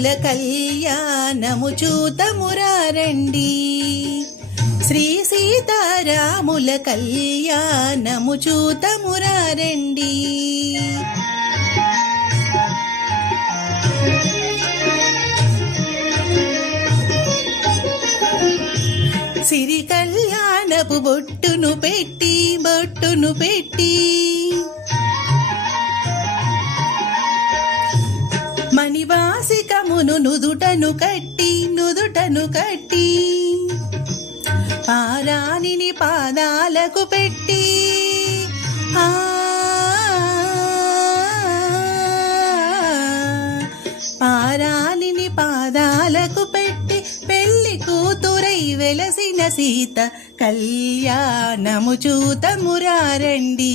సీతారాముల కళ్యాణము చూతమురారండి. శ్రీ సీతారాముల కళ్యాణము చూతమురారండి. సిరి కళ్యాణపు బొట్టును పెట్టి మణివాసికమును నుదుటను కట్టి పారాణిని పాదాలకు పెట్టి పారాణిని పాదాలకు పెట్టి పెళ్లి కూతురై వెలసిన సీత కళ్యాణము చూతమురారండి.